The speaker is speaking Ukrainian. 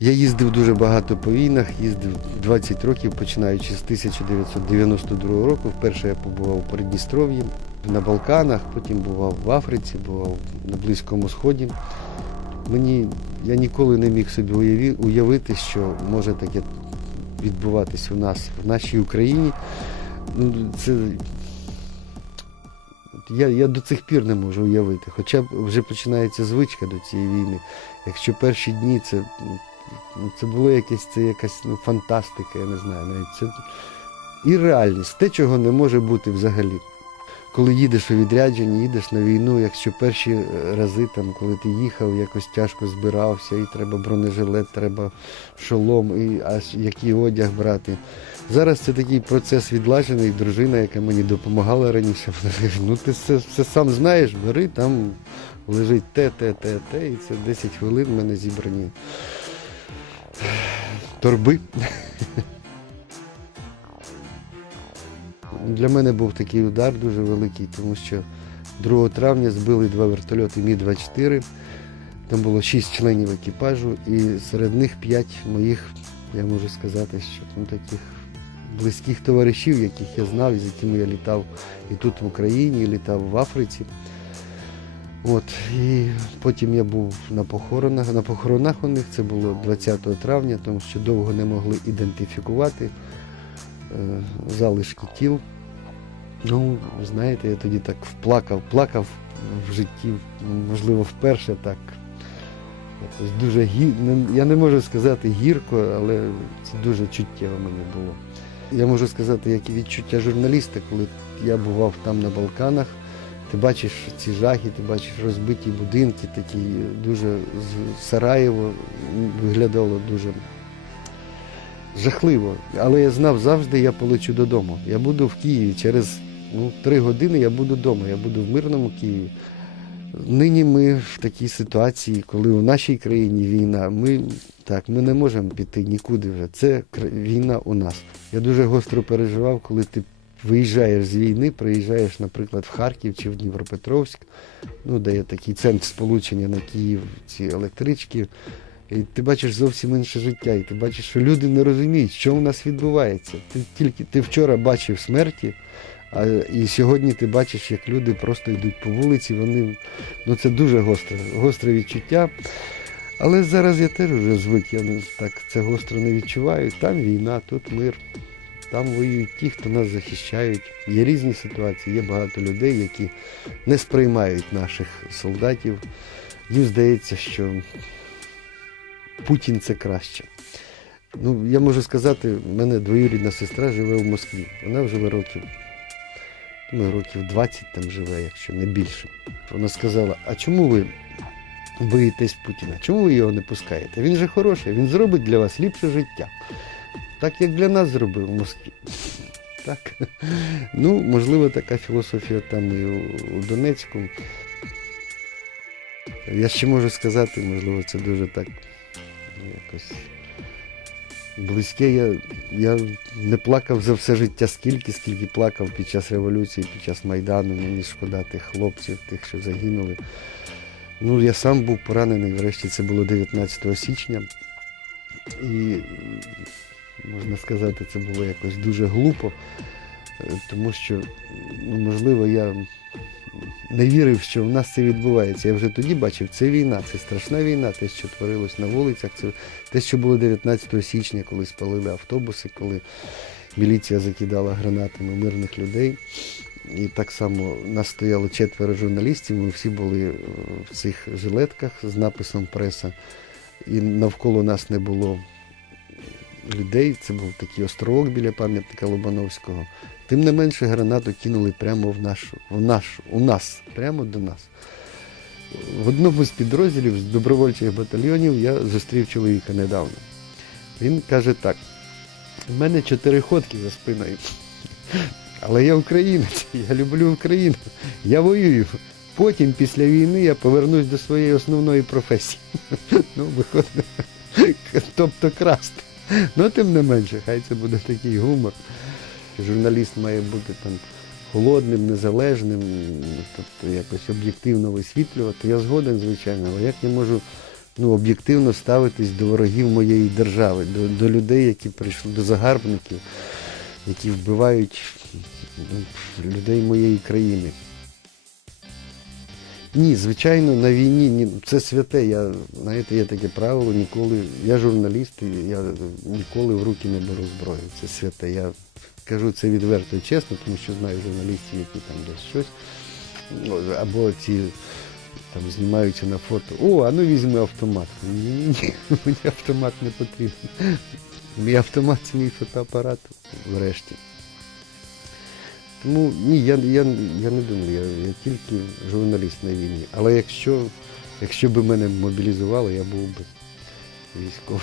Я їздив дуже багато по війнах, їздив 20 років, починаючи з 1992 року. Вперше я побував у Придністров'ї, на Балканах, потім бував в Африці, бував на Близькому Сході. Мені я ніколи не міг собі уявити, що може таке відбуватись у нас в нашій Україні. Ну, це я, я до цих пір не можу уявити. Хоча вже починається звичка до цієї війни. Якщо перші дні це, ну, це було якесь, це якась ну, фантастика, я не знаю, навіть це і реальність, те, чого не може бути взагалі. Коли їдеш у відрядження, їдеш на війну, якщо перші е, рази, там, коли ти їхав, якось тяжко збирався, і треба бронежилет, треба шолом, і аж який одяг брати. Зараз це такий процес відлажений. Дружина, яка мені допомагала раніше, вона каже, ну ти все, все сам знаєш, бери, там лежить те, те, те, те, і це 10 хвилин в мене зібрані торби. Для мене був такий удар дуже великий, тому що 2 травня збили два вертольоти Мі-24. Там було 6 членів екіпажу, і серед них 5 моїх, я можу сказати, що ну, таких близьких товаришів, яких я знав, і з якими я літав і тут в Україні, і літав в Африці. От, і потім я був на похоронах. На похоронах у них це було 20 травня, тому що довго не могли ідентифікувати е, залишки тіл. Ну, знаєте, я тоді так вплакав, плакав в житті, можливо, вперше так. Дуже гі... Я не можу сказати гірко, але це дуже чуттєво мені було. Я можу сказати, як відчуття журналіста, коли я бував там на Балканах, ти бачиш ці жахи, ти бачиш розбиті будинки, такі дуже Сараєво виглядало дуже жахливо. Але я знав завжди, я полечу додому. Я буду в Києві через ну, три години я буду вдома, я буду в мирному Києві. Нині ми в такій ситуації, коли у нашій країні війна, ми так, ми не можемо піти нікуди вже. Це війна у нас. Я дуже гостро переживав, коли ти виїжджаєш з війни, приїжджаєш, наприклад, в Харків чи в Дніпропетровськ, ну, де є такий центр сполучення на Київ, ці електрички. І ти бачиш зовсім інше життя, і ти бачиш, що люди не розуміють, що у нас відбувається. Ти тільки ти вчора бачив смерті, а і сьогодні ти бачиш, як люди просто йдуть по вулиці. Вони ну це дуже гостре, гостре відчуття. Але зараз я теж вже звик, я не так це гостро не відчуваю. Там війна, тут мир, там воюють ті, хто нас захищають. Є різні ситуації, є багато людей, які не сприймають наших солдатів. Їм здається, що Путін це краще. Ну, я можу сказати, в мене двоюрідна сестра живе в Москві. Вона живе років, думаю, років 20 там живе, якщо не більше. Вона сказала: а чому ви боїтесь Путіна? Чому ви його не пускаєте? Він же хороший, він зробить для вас ліпше життя. Так як для нас зробив Москві. Так. Ну, можливо, така філософія там і у, Донецьку. Я ще можу сказати, можливо, це дуже так якось близьке. Я, я не плакав за все життя скільки, скільки плакав під час революції, під час Майдану. Мені шкода тих хлопців, тих, що загинули. Ну, я сам був поранений, врешті це було 19 січня. І можна сказати, це було якось дуже глупо, е, тому що, ну, можливо, я не вірив, що в нас це відбувається. Я вже тоді бачив, це війна, це страшна війна, те, що творилось на вулицях, це те, що було 19 січня, коли спалили автобуси, коли міліція закидала гранатами мирних людей. І так само нас стояло четверо журналістів, ми всі були е, в цих жилетках з написом преса, і навколо нас не було людей. Це був такий островок біля пам'ятника Лобановського. Тим не менше гранату кинули прямо в нашу, в нашу, у нас, прямо до нас. В одному з підрозділів з добровольчих батальйонів я зустрів чоловіка недавно. Він каже так: у мене чотири ходки за спиною. Але я українець, я люблю Україну, я воюю. Потім, після війни, я повернусь до своєї основної професії. Ну, виходить, тобто красти. Ну, тим не менше, хай це буде такий гумор. Журналіст має бути там холодним, незалежним, тобто якось об'єктивно висвітлювати. Я згоден, звичайно, але як я можу ну, об'єктивно ставитись до ворогів моєї держави, до, до людей, які прийшли, до загарбників, які вбивають ну, людей моєї країни. Ні, звичайно, на війні ні, це святе. Я, знаєте, є таке правило, ніколи. Я журналіст, я ніколи в руки не беру зброю. Це святе. Я кажу це відверто і чесно, тому що знаю журналістів, які там десь щось. ну, Або ці там знімаються на фото. О, а ну візьми автомат. Ні, ні, ні, мені автомат не потрібен. Мій автомат це мій фотоапарат врешті. Тому ні, я, я, я не думаю, я, я тільки журналіст на війні. Але якщо, якщо б мене мобілізували, я був би військовий.